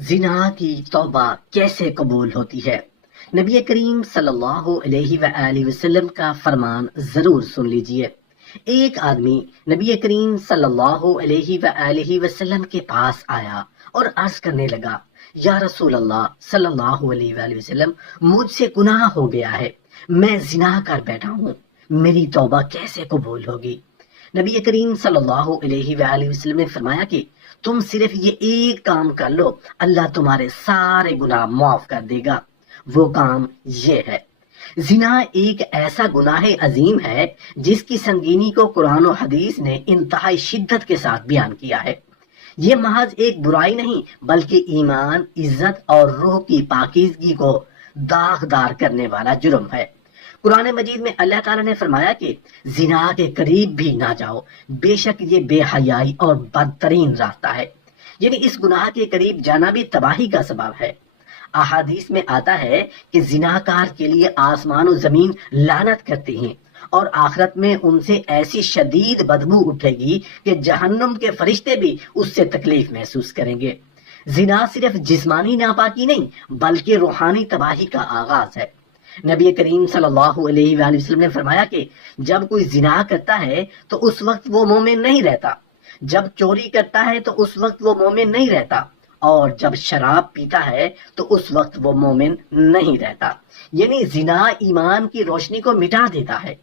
زنا کی توبہ کیسے قبول ہوتی ہے؟ نبی کریم صلی اللہ علیہ وآلہ وسلم کا فرمان ضرور سن لیجئے۔ ایک آدمی نبی کریم صلی اللہ علیہ وآلہ وسلم کے پاس آیا اور عرض کرنے لگا، یا رسول اللہ صلی اللہ علیہ وآلہ وسلم، مجھ سے گناہ ہو گیا ہے، میں زنا کر بیٹھا ہوں، میری توبہ کیسے قبول ہوگی؟ نبی کریم صلی اللہ علیہ وآلہ وسلم نے فرمایا کہ تم صرف یہ ایک کام کر لو، اللہ تمہارے سارے گناہ معاف کر دے گا۔ وہ کام یہ ہے، زنا ایک ایسا گناہ عظیم ہے جس کی سنگینی کو قرآن و حدیث نے انتہائی شدت کے ساتھ بیان کیا ہے۔ یہ محض ایک برائی نہیں بلکہ ایمان، عزت اور روح کی پاکیزگی کو داغدار کرنے والا جرم ہے۔ قرآن مجید میں اللہ تعالیٰ نے فرمایا کہ زنا کے قریب بھی نہ جاؤ، بے شک یہ بے حیائی اور بدترین راستہ ہے، یعنی اس گناہ کے قریب جانا بھی تباہی کا سبب ہے۔ احادیث میں آتا ہے کہ زناکار کے لیے آسمان و زمین لعنت کرتے ہیں اور آخرت میں ان سے ایسی شدید بدبو اٹھے گی کہ جہنم کے فرشتے بھی اس سے تکلیف محسوس کریں گے۔ زنا صرف جسمانی ناپاکی نہیں بلکہ روحانی تباہی کا آغاز ہے۔ نبی کریم صلی اللہ علیہ وآلہ وسلم نے فرمایا کہ جب کوئی زنا کرتا ہے تو اس وقت وہ مومن نہیں رہتا، جب چوری کرتا ہے تو اس وقت وہ مومن نہیں رہتا، اور جب شراب پیتا ہے تو اس وقت وہ مومن نہیں رہتا، یعنی زنا ایمان کی روشنی کو مٹا دیتا ہے۔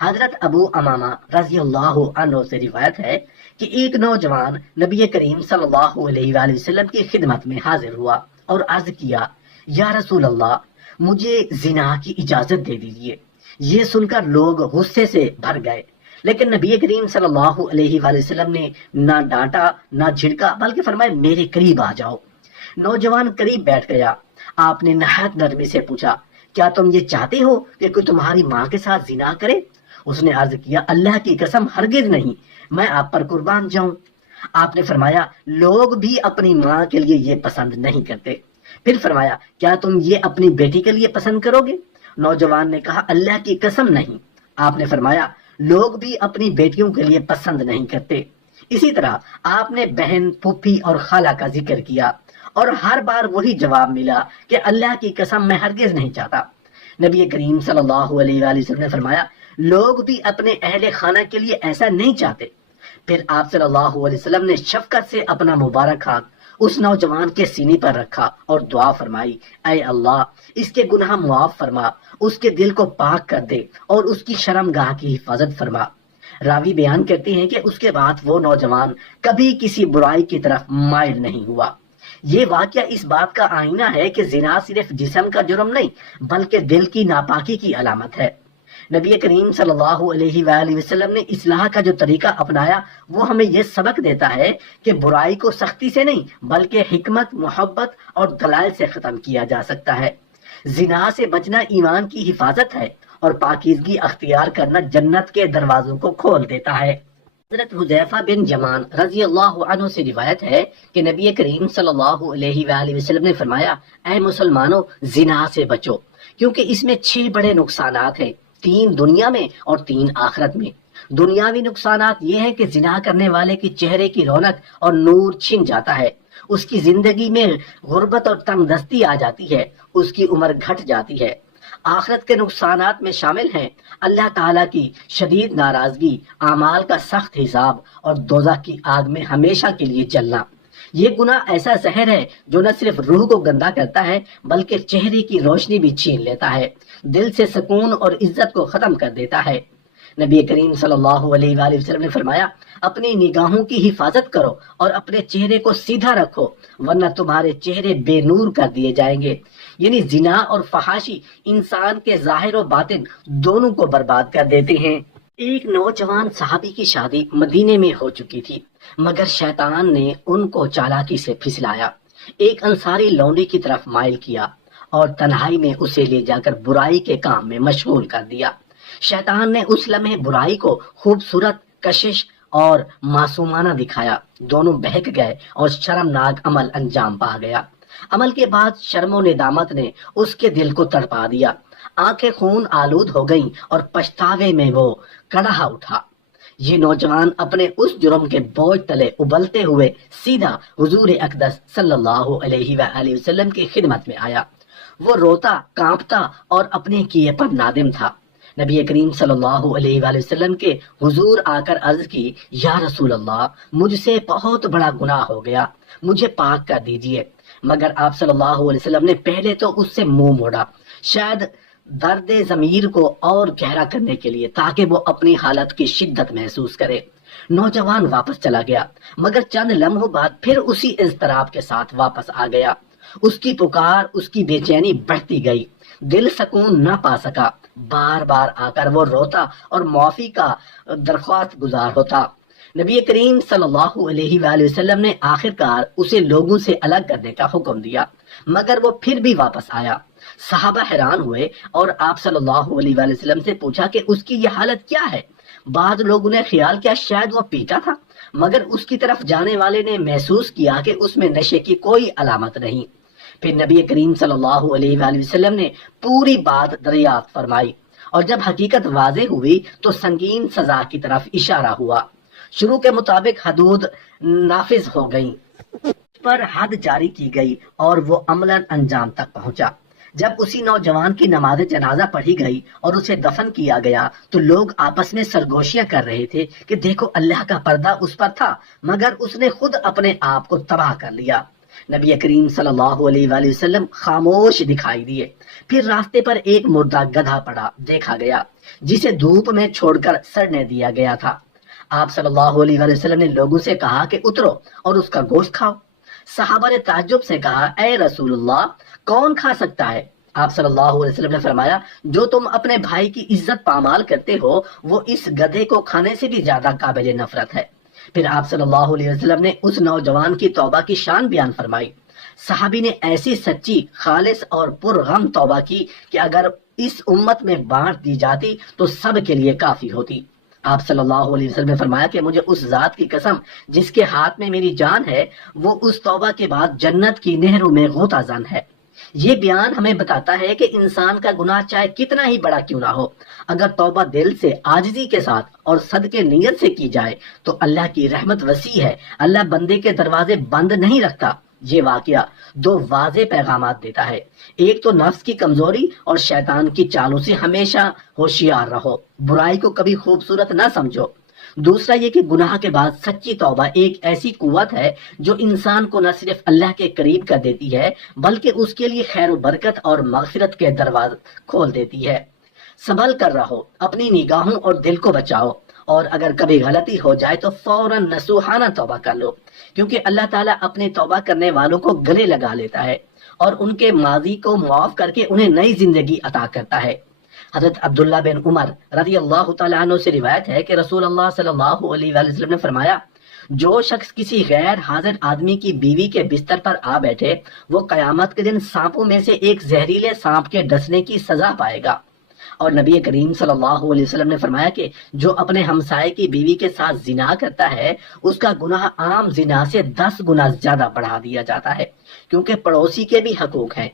حضرت ابو امامہ رضی اللہ عنہ سے روایت ہے کہ ایک نوجوان نبی کریم صلی اللہ علیہ وآلہ وسلم کی خدمت میں حاضر ہوا اور عرض کیا، یا رسول اللہ، مجھے زنا کی اجازت دے دیجیے۔ یہ سن کر لوگ غصے سے بھر گئے، لیکن نبی کریم صلی اللہ علیہ وآلہ وسلم نے نہ ڈانٹا نہ جھڑکا بلکہ فرمایا، میرے قریب آ جاؤ۔ نوجوان قریب بیٹھ گیا۔ آپ نے نہایت نرمی سے پوچھا، کیا تم یہ چاہتے ہو کہ کوئی تمہاری ماں کے ساتھ زنا کرے؟ اس نے عرض کیا، اللہ کی قسم ہرگز نہیں، میں آپ پر قربان جاؤں۔ آپ نے فرمایا، لوگ بھی اپنی ماں کے لیے یہ پسند نہیں کرتے۔ پھر فرمایا، کیا تم یہ اپنی بیٹی کے لیے پسند کرو گے؟ نوجوان نے کہا، اللہ کی قسم نہیں۔ آپ نے فرمایا، لوگ بھی اپنی بیٹیوں کے لیے پسند نہیں کرتے۔ اسی طرح آپ نے بہن، پھوپھی اور خالہ کا ذکر کیا اور ہر بار وہی جواب ملا کہ اللہ کی قسم میں ہرگز نہیں چاہتا۔ نبی کریم صلی اللہ علیہ وآلہ وسلم نے فرمایا، لوگ بھی اپنے اہل خانہ کے لیے ایسا نہیں چاہتے۔ پھر آپ صلی اللہ علیہ وسلم نے شفقت سے اپنا مبارک ہاتھ اس نوجوان کے سینے پر رکھا اور دعا فرمائی، اے اللہ، اس کے گناہ معاف فرما، اس کے دل کو پاک کر دے اور اس کی شرمگاہ کی حفاظت فرما۔ راوی بیان کرتے ہیں کہ اس کے بعد وہ نوجوان کبھی کسی برائی کی طرف مائل نہیں ہوا۔ یہ واقعہ اس بات کا آئینہ ہے کہ زنا صرف جسم کا جرم نہیں بلکہ دل کی ناپاکی کی علامت ہے۔ نبی کریم صلی اللہ علیہ وآلہ وسلم نے اصلاح کا جو طریقہ اپنایا وہ ہمیں یہ سبق دیتا ہے کہ برائی کو سختی سے نہیں بلکہ حکمت، محبت اور دلائل سے ختم کیا جا سکتا ہے۔ زنا سے بچنا ایمان کی حفاظت ہے اور پاکیزگی اختیار کرنا جنت کے دروازوں کو کھول دیتا ہے۔ حضرت حذیفہ بن یمان رضی اللہ عنہ سے روایت ہے کہ نبی کریم صلی اللہ علیہ وآلہ وسلم نے فرمایا، اے مسلمانوں، زنا سے بچو کیونکہ اس میں 6 بڑے نقصانات ہیں، 3 دنیا میں اور 3 آخرت میں۔ دنیاوی نقصانات یہ ہیں کہ زنا کرنے والے کی چہرے کی رونق اور نور چھن جاتا ہے، اس کی زندگی میں غربت اور تنگ دستی آ جاتی ہے، اس کی عمر گھٹ جاتی ہے۔ آخرت کے نقصانات میں شامل ہیں اللہ تعالیٰ کی شدید ناراضگی، اعمال کا سخت حساب اور دوزخ کی آگ میں ہمیشہ کے لیے جلنا۔ یہ گناہ ایسا زہر ہے جو نہ صرف روح کو گندا کرتا ہے بلکہ چہرے کی روشنی بھی چھین لیتا ہے، دل سے سکون اور عزت کو ختم کر دیتا ہے۔ نبی کریم صلی اللہ علیہ وآلہ وسلم نے فرمایا، اپنی نگاہوں کی حفاظت کرو اور اپنے چہرے کو سیدھا رکھو ورنہ تمہارے چہرے بے نور کر دیے جائیں گے۔ یعنی زنا اور فحاشی انسان کے ظاہر و باطن دونوں کو برباد کر دیتے ہیں۔ ایک نوجوان صحابی کی شادی مدینے میں ہو چکی تھی مگر شیطان نے ان کو چالاکی سے پھسلایا، ایک انصاری لونڈی کی طرف مائل کیا اور تنہائی میں اسے لے جا کر برائی کے کام میں مشغول کر دیا۔ شیطان نے اس لمحے برائی کو خوبصورت، کشش اور معصومانہ دکھایا، دونوں بہک گئے اور شرمناک عمل انجام پا گیا۔ عمل کے بعد شرم و ندامت نے اس کے دل کو تڑپا دیا، آنکھیں خون آلود ہو گئیں اور پچھتاوے میں وہ کڑہا اٹھا۔ یہ نوجوان اپنے اس جرم کے بوجھ تلے ابلتے ہوئے سیدھا حضور اقدس صلی اللہ علیہ وآلہ وسلم کی خدمت میں آیا۔ وہ روتا کانپتا اور اپنے کیے پر نادم تھا۔ نبی کریم صلی اللہ علیہ وآلہ وسلم کے حضور آ کر عرض کی، یا رسول اللہ، مجھ سے بہت بڑا گناہ ہو گیا، مجھے پاک کر دیجئے۔ مگر آپ صلی اللہ علیہ وسلم نے پہلے تو اس سے منہ موڑا، شاید درد ضمیر کو اور گہرا کرنے کے لیے، تاکہ وہ اپنی حالت کی شدت محسوس کرے۔ نوجوان واپس چلا گیا، مگر چند لمحوں بعد پھر اسی اضطراب کے ساتھ واپس آ گیا۔ اس کی پکار، اس کی بے چینی بڑھتی گئی، دل سکون نہ پا سکا، بار بار آ کر وہ روتا اور معافی کا درخواست گزار ہوتا۔ نبی کریم صلی اللہ علیہ وآلہ وسلم نے آخر کار اسے لوگوں سے الگ کرنے کا حکم دیا، مگر وہ پھر بھی واپس آیا۔ صحابہ حیران ہوئے اور آپ صلی اللہ علیہ وآلہ وسلم سے پوچھا کہ اس کی یہ حالت کیا ہے؟ بعض لوگوں نے خیال کیا شاید وہ پیتا تھا، مگر اس کی طرف جانے والے نے محسوس کیا کہ اس میں نشے کی کوئی علامت نہیں۔ پھر نبی کریم صلی اللہ علیہ وآلہ وسلم نے پوری بات دریافت فرمائی، اور جب حقیقت واضح ہوئی تو سنگین سزا کی طرف اشارہ ہوا۔ شروع کے مطابق حدود نافذ ہو گئیں، پر حد جاری کی گئی اور وہ عملاً انجام تک پہنچا۔ جب اسی نوجوان کی نماز جنازہ پڑھی گئی اور اسے دفن کیا گیا تو لوگ آپس میں سرگوشیاں کر رہے تھے کہ دیکھو اللہ کا پردہ اس پر تھا، مگر اس نے خود اپنے آپ کو تباہ کر لیا۔ نبی کریم صلی اللہ علیہ وآلہ وسلم خاموش دکھائی دیے۔ پھر راستے پر ایک مردہ گدھا پڑا دیکھا گیا، جسے دھوپ میں چھوڑ کر سڑنے دیا گیا تھا۔ آپ صلی اللہ علیہ وآلہ وسلم نے لوگوں سے کہا کہ اترو اور اس کا گوشت کھاؤ۔ صحابہ نے تعجب سے کہا، اے رسول اللہ، کون کھا سکتا ہے؟ آپ صلی اللہ علیہ وسلم نے فرمایا، جو تم اپنے بھائی کی عزت پامال کرتے ہو وہ اس گدھے کو کھانے سے بھی زیادہ قابل نفرت ہے۔ پھر آپ صلی اللہ علیہ وسلم نے اس نوجوان کی توبہ کی شان بیان فرمائی۔ صحابی نے ایسی سچی، خالص اور پرغم توبہ کی کہ اگر اس امت میں بانٹ دی جاتی تو سب کے لیے کافی ہوتی۔ آپ صلی اللہ علیہ وسلم نے فرمایا کہ مجھے اس ذات کی قسم جس کے ہاتھ میں میری جان ہے، وہ اس توبہ کے بعد جنت کی نہروں میں غوطہ زن ہے۔ یہ بیان ہمیں بتاتا ہے کہ انسان کا گناہ چاہے کتنا ہی بڑا کیوں نہ ہو، اگر توبہ دل سے، عاجزی کے ساتھ اور صدقے نیت سے کی جائے تو اللہ کی رحمت وسیع ہے، اللہ بندے کے دروازے بند نہیں رکھتا۔ یہ واقعہ دو واضح پیغامات دیتا ہے، ایک تو نفس کی کمزوری اور شیطان کی چالوں سے ہمیشہ ہوشیار رہو، برائی کو کبھی خوبصورت نہ سمجھو۔ دوسرا یہ کہ گناہ کے بعد سچی توبہ ایک ایسی قوت ہے جو انسان کو نہ صرف اللہ کے قریب کر دیتی ہے بلکہ اس کے لیے خیر و برکت اور مغفرت کے دروازے کھول دیتی ہے۔ سنبھل کر رہو، اپنی نگاہوں اور دل کو بچاؤ، اور اگر کبھی غلطی ہو جائے تو فوراً نصوحانہ توبہ کر لو، کیونکہ اللہ تعالیٰ اپنے توبہ کرنے والوں کو گلے لگا لیتا ہے اور ان کے ماضی کو معاف کر کے انہیں نئی زندگی عطا کرتا ہے۔ حضرت عبداللہ بن عمر رضی اللہ تعالیٰ عنہ سے روایت ہے کہ رسول اللہ صلی اللہ علیہ وآلہ وسلم نے فرمایا، جو شخص کسی غیر حاضر آدمی کی بیوی کے بستر پر آ بیٹھے وہ قیامت کے دن سانپوں میں سے ایک زہریلے سانپ کے ڈسنے کی سزا پائے گا۔ اور نبی کریم صلی اللہ علیہ وسلم نے فرمایا کہ جو اپنے ہمسائے کی بیوی کے ساتھ زنا کرتا ہے اس کا گناہ عام زنا سے 10 گنا زیادہ بڑھا دیا جاتا ہے، کیونکہ پڑوسی کے بھی حقوق ہیں۔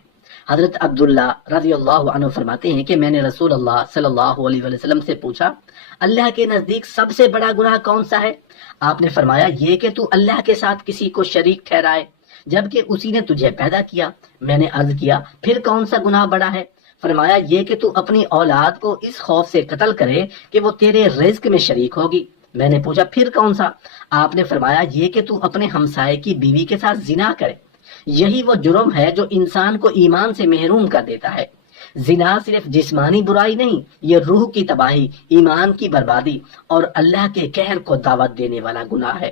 حضرت عبداللہ رضی اللہ عنہ فرماتے ہیں کہ میں نے رسول اللہ صلی اللہ علیہ وسلم سے پوچھا، اللہ کے نزدیک سب سے بڑا گناہ کون سا ہے؟ آپ نے فرمایا، یہ کہ تو اللہ کے ساتھ کسی کو شریک ٹھہرائے جبکہ اسی نے تجھے پیدا کیا۔ میں نے عرض کیا، پھر کون سا گناہ بڑا ہے؟ فرمایا، یہ کہ تو اپنی اولاد کو اس خوف سے قتل کرے کہ وہ تیرے رزق میں شریک ہوگی۔ میں نے پوچھا، پھر کون سا؟ آپ نے فرمایا، یہ کہ تو اپنے ہمسائے کی بیوی کے ساتھ زنا کرے۔ یہی وہ جرم ہے جو انسان کو ایمان سے محروم کر دیتا ہے۔ زنا صرف جسمانی برائی نہیں، یہ روح کی تباہی، ایمان کی بربادی اور اللہ کے قہر کو دعوت دینے والا گناہ ہے۔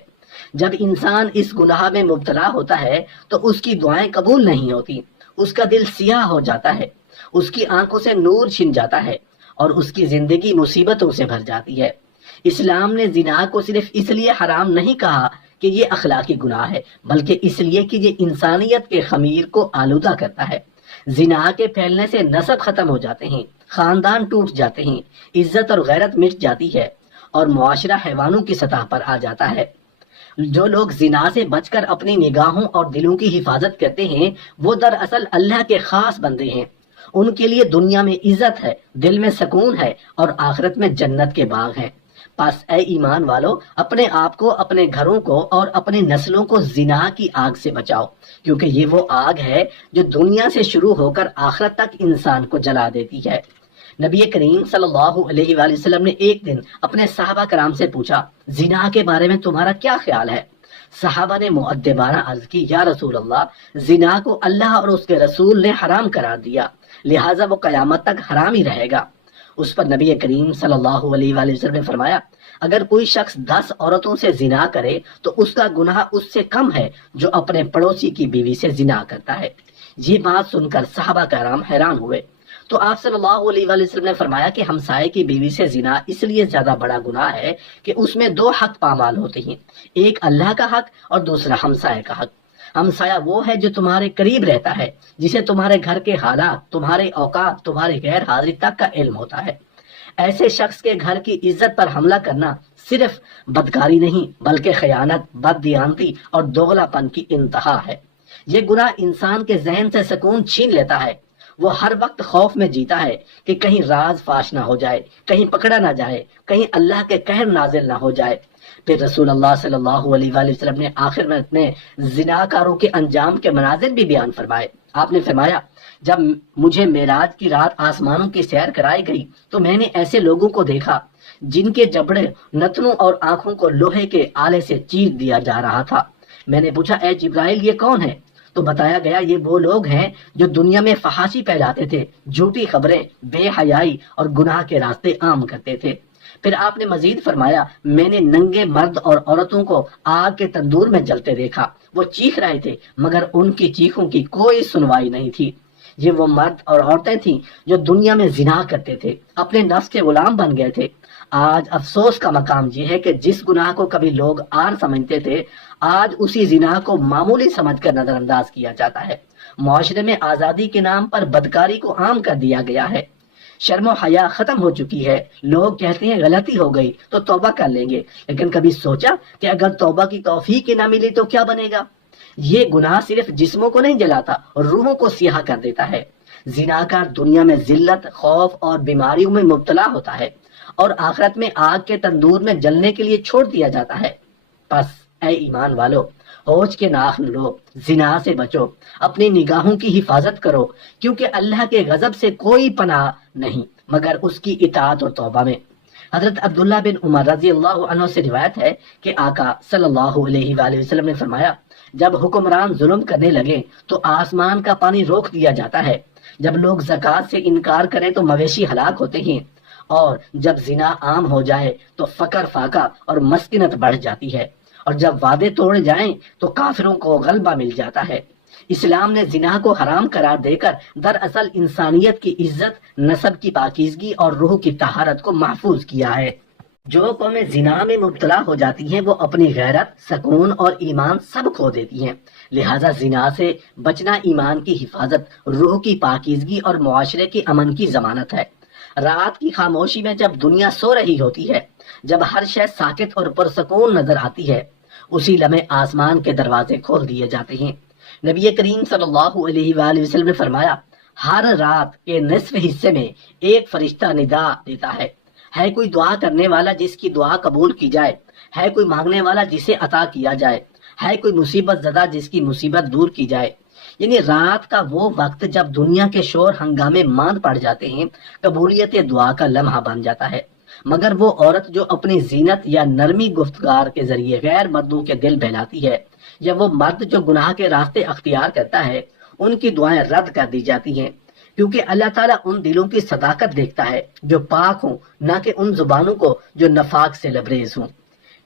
جب انسان اس گناہ میں مبتلا ہوتا ہے تو اس کی دعائیں قبول نہیں ہوتی، اس کا دل سیاہ ہو جاتا ہے، اس کی آنکھوں سے نور چھن جاتا ہے اور اس کی زندگی مصیبتوں سے بھر جاتی ہے۔ اسلام نے زنا کو صرف اس لیے حرام نہیں کہا کہ یہ اخلاقی گناہ ہے، بلکہ اس لیے کہ یہ انسانیت کے خمیر کو آلودہ کرتا ہے۔ زنا کے پھیلنے سے نسب ختم ہو جاتے ہیں، خاندان ٹوٹ جاتے ہیں، عزت اور غیرت مٹ جاتی ہے اور معاشرہ حیوانوں کی سطح پر آ جاتا ہے۔ جو لوگ زنا سے بچ کر اپنی نگاہوں اور دلوں کی حفاظت کرتے ہیں وہ دراصل اللہ کے خاص بندے ہیں۔ ان کے لیے دنیا میں عزت ہے، دل میں سکون ہے اور آخرت میں جنت کے باغ ہیں۔ پس اے ایمان والو، اپنے آپ کو، اپنے گھروں کو اور اپنے نسلوں کو زنا کی آگ سے بچاؤ، کیونکہ یہ وہ آگ ہے جو دنیا سے شروع ہو کر آخرت تک انسان کو جلا دیتی ہے۔ نبی کریم صلی اللہ علیہ وآلہ وسلم نے ایک دن اپنے صحابہ کرام سے پوچھا، زنا کے بارے میں تمہارا کیا خیال ہے؟ صحابہ نے مؤدبانہ عرض کی، یا رسول اللہ، زنا کو اللہ اور اس کے رسول نے حرام قرار دیا، لہٰذا وہ قیامت تک حرام ہی رہے گا۔ اس پر نبی کریم صلی اللہ علیہ وآلہ وسلم نے فرمایا، اگر کوئی شخص 10 عورتوں سے زنا کرے تو اس کا گناہ اس سے کم ہے جو اپنے پڑوسی کی بیوی سے زنا کرتا ہے۔ یہ بات سن کر صحابہ کرام حیران ہوئے، تو آپ صلی اللہ علیہ وآلہ وسلم نے فرمایا کہ ہمسائے کی بیوی سے زنا اس لیے زیادہ بڑا گناہ ہے کہ اس میں 2 حق پامال ہوتے ہیں، ایک اللہ کا حق اور دوسرا ہمسائے کا حق۔ ہمسایہ وہ ہے جو تمہارے قریب رہتا ہے، جسے تمہارے گھر کے حالات، تمہارے اوقات، تمہاری غیر حاضری تک کا علم ہوتا ہے۔ ایسے شخص کے گھر کی عزت پر حملہ کرنا صرف بدکاری نہیں بلکہ خیانت، بددیانتی اور دوغلا پن کی انتہا ہے۔ یہ گناہ انسان کے ذہن سے سکون چھین لیتا ہے، وہ ہر وقت خوف میں جیتا ہے کہ کہیں راز فاش نہ ہو جائے، کہیں پکڑا نہ جائے، کہیں اللہ کے قہر نازل نہ ہو جائے۔ پھر رسول اللہ صلی اللہ علیہ وآلہ وسلم نے آخر میں اپنے زناکاروں کے انجام کے مناظر بھی بیان فرمائے۔ آپ نے فرمایا، جب مجھے معراج کی رات آسمانوں کی سیر کرائی گئی تو میں نے ایسے لوگوں کو دیکھا جن کے جبڑے، نتنوں اور آنکھوں کو لوہے کے آلے سے چیر دیا جا رہا تھا۔ میں نے پوچھا، اے جبرائیل، یہ کون ہے؟ تو بتایا گیا، یہ وہ لوگ ہیں جو دنیا میں فحاشی پھیلاتے تھے، جھوٹی خبریں، بے حیائی اور گناہ کے راستے عام کرتے تھے۔ پھر آپ نے مزید فرمایا، میں نے ننگے مرد اور عورتوں کو آگ کے تندور میں جلتے دیکھا، وہ چیخ رہے تھے مگر ان کی چیخوں کی کوئی سنوائی نہیں تھی۔ یہ وہ مرد اور عورتیں تھیں جو دنیا میں زنا کرتے تھے، اپنے نفس کے غلام بن گئے تھے۔ آج افسوس کا مقام یہ ہے کہ جس گناہ کو کبھی لوگ آر سمجھتے تھے، آج اسی زنا کو معمولی سمجھ کر نظر انداز کیا جاتا ہے۔ معاشرے میں آزادی کے نام پر بدکاری کو عام کر دیا گیا ہے، شرم و حیا ختم ہو چکی ہے۔ لوگ کہتے ہیں غلطی ہو گئی تو توبہ کر لیں گے، لیکن کبھی سوچا کہ اگر توبہ کی توفیق نہ ملی تو کیا بنے گا؟ یہ گناہ صرف جسموں کو نہیں جلاتا اور روحوں کو سیاہ کر دیتا ہے۔ زناکار دنیا میں ذلت، خوف اور بیماریوں میں مبتلا ہوتا ہے اور آخرت میں آگ کے تندور میں جلنے کے لیے چھوڑ دیا جاتا ہے۔ پس اے ایمان والو، ہوش کے ناخن لو، زنا سے بچو، اپنی نگاہوں کی حفاظت کرو، کیونکہ اللہ کے غضب سے کوئی پناہ نہیں مگر اس کی اطاعت اور توبہ میں۔ حضرت عبداللہ بن عمر رضی اللہ عنہ سے روایت ہے کہ آقا صلی اللہ علیہ وآلہ وسلم نے فرمایا، جب حکمران ظلم کرنے لگے تو آسمان کا پانی روک دیا جاتا ہے، جب لوگ زکوٰۃ سے انکار کریں تو مویشی ہلاک ہوتے ہیں، اور جب زنا عام ہو جائے تو فقر، فاقہ اور مسکنت بڑھ جاتی ہے، اور جب وعدے توڑے جائیں تو کافروں کو غلبہ مل جاتا ہے۔ اسلام نے زنا کو حرام قرار دے کر دراصل انسانیت کی عزت، نسب کی پاکیزگی اور روح کی طہارت کو محفوظ کیا ہے۔ جو قومیں زنا میں مبتلا ہو جاتی ہیں وہ اپنی غیرت، سکون اور ایمان سب کھو دیتی ہیں، لہٰذا زنا سے بچنا ایمان کی حفاظت، روح کی پاکیزگی اور معاشرے کے امن کی ضمانت ہے۔ رات کی خاموشی میں جب دنیا سو رہی ہوتی ہے، جب ہر شے ساکت اور پرسکون نظر آتی ہے، اسی لمحے آسمان کے دروازے کھول دیے جاتے ہیں۔ نبی کریم صلی اللہ علیہ وآلہ وسلم نے فرمایا، ہر رات کے نصف حصے میں ایک فرشتہ ندا دیتا ہے کوئی دعا کرنے والا جس کی دعا قبول کی جائے، ہے کوئی مانگنے والا جسے عطا کیا جائے، ہے کوئی مصیبت زدہ جس کی مصیبت دور کی جائے۔ یعنی رات کا وہ وقت جب دنیا کے شور ہنگامے ماند پڑ جاتے ہیں، قبولیت دعا کا لمحہ بن جاتا ہے۔ مگر وہ عورت جو اپنی زینت یا نرمی گفتگار کے ذریعے غیر مردوں کے دل بہلاتی ہے، یا وہ مرد جو گناہ کے راستے اختیار کرتا ہے، ان کی دعائیں رد کر دی جاتی ہیں، کیونکہ اللہ تعالیٰ ان دلوں کی صداقت دیکھتا ہے جو پاک ہوں، نہ کہ ان زبانوں کو جو نفاق سے لبریز ہوں۔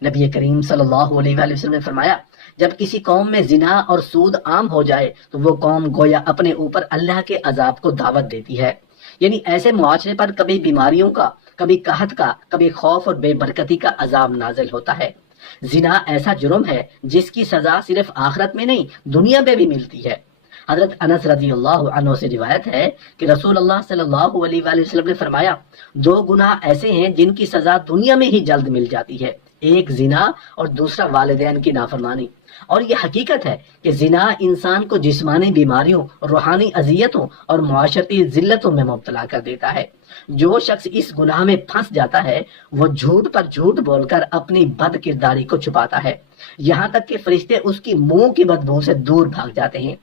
نبی کریم صلی اللہ علیہ وآلہ وسلم نے فرمایا، جب کسی قوم میں زنا اور سود عام ہو جائے تو وہ قوم گویا اپنے اوپر اللہ کے عذاب کو دعوت دیتی ہے۔ یعنی ایسے معاشرے پر کبھی بیماریوں کا، کبھی قحط کا، کبھی خوف اور بے برکتی کا عذاب نازل ہوتا ہے۔ زنا ایسا جرم ہے جس کی سزا صرف آخرت میں نہیں، دنیا میں بھی ملتی ہے۔ حضرت انس رضی اللہ عنہ سے روایت ہے کہ رسول اللہ صلی اللہ علیہ وآلہ وسلم نے فرمایا، 2 گناہ ایسے ہیں جن کی سزا دنیا میں ہی جلد مل جاتی ہے، ایک زنا اور دوسرا والدین کی نافرمانی۔ اور یہ حقیقت ہے کہ زنا انسان کو جسمانی بیماریوں، روحانی اذیتوں اور معاشرتی ذلتوں میں مبتلا کر دیتا ہے۔ جو شخص اس گناہ میں پھنس جاتا ہے وہ جھوٹ پر جھوٹ بول کر اپنی بد کرداری کو چھپاتا ہے، یہاں تک کہ فرشتے اس کی منہ کی بدبو سے دور بھاگ جاتے ہیں۔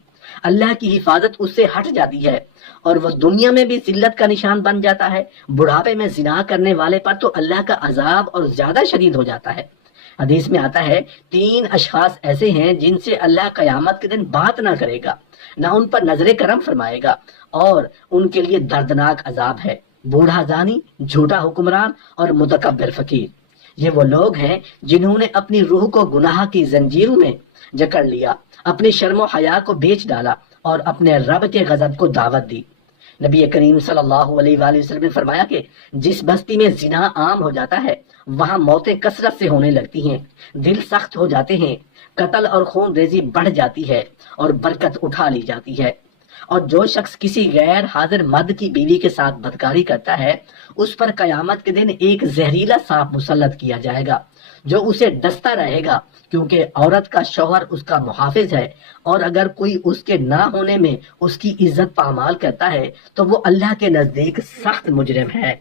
اللہ کی حفاظت اس سے ہٹ جاتی ہے اور وہ دنیا میں بھی ذلت کا نشان بن جاتا ہے۔ بڑھاپے میں زنا کرنے والے پر تو اللہ کا عذاب اور زیادہ شدید ہو جاتا ہے۔ حدیث میں آتا ہے 3 اشخاص ایسے ہیں جن سے اللہ قیامت کے دن بات نہ کرے گا، نہ ان پر نظر کرم فرمائے گا، اور ان کے لیے دردناک عذاب ہے: بوڑھا زانی، جھوٹا حکمران اور متکبر فقیر۔ یہ وہ لوگ ہیں جنہوں نے اپنی روح کو گناہ کی زنجیروں میں جکڑ لیا، اپنی شرم و حیا کو بیچ ڈالا اور اپنے رب کے غضب کو دعوت دی۔ نبی کریم صلی اللہ علیہ وآلہ وسلم نے فرمایا کہ جس بستی میں زنا عام ہو جاتا ہے وہاں موتیں کثرت سے ہونے لگتی ہیں، دل سخت ہو جاتے ہیں، قتل اور خون ریزی بڑھ جاتی ہے اور برکت اٹھا لی جاتی ہے۔ اور جو شخص کسی غیر حاضر مرد کی بیوی کے ساتھ بدکاری کرتا ہے اس پر قیامت کے دن ایک زہریلا سانپ مسلط کیا جائے گا جو اسے ڈستا رہے گا، کیونکہ عورت کا شوہر اس کا محافظ ہے، اور اگر کوئی اس کے نہ ہونے میں اس کی عزت پامال کرتا ہے تو وہ اللہ کے نزدیک سخت مجرم ہے۔